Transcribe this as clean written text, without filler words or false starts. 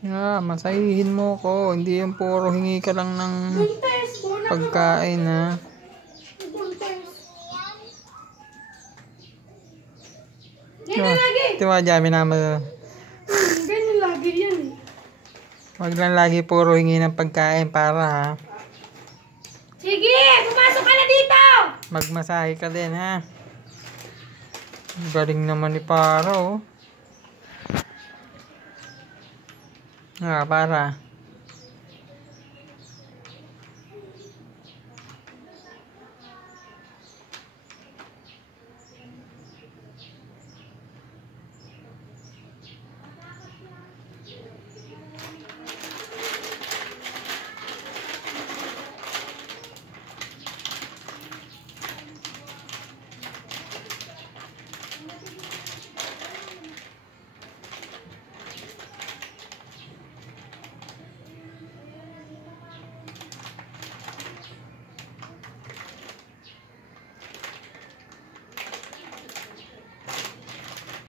Masahihin mo ko. Hindi yung puro hingi ka lang ng pagkain, ha? Ganyan lagi. Diba, Jami naman. Ganyan lagi yan. Wag lang lagi puro hingi ng pagkain para, ha? Sige, pumasok ka na dito. Magmasahe ka din, ha? Galing naman ni Para, oh. Para.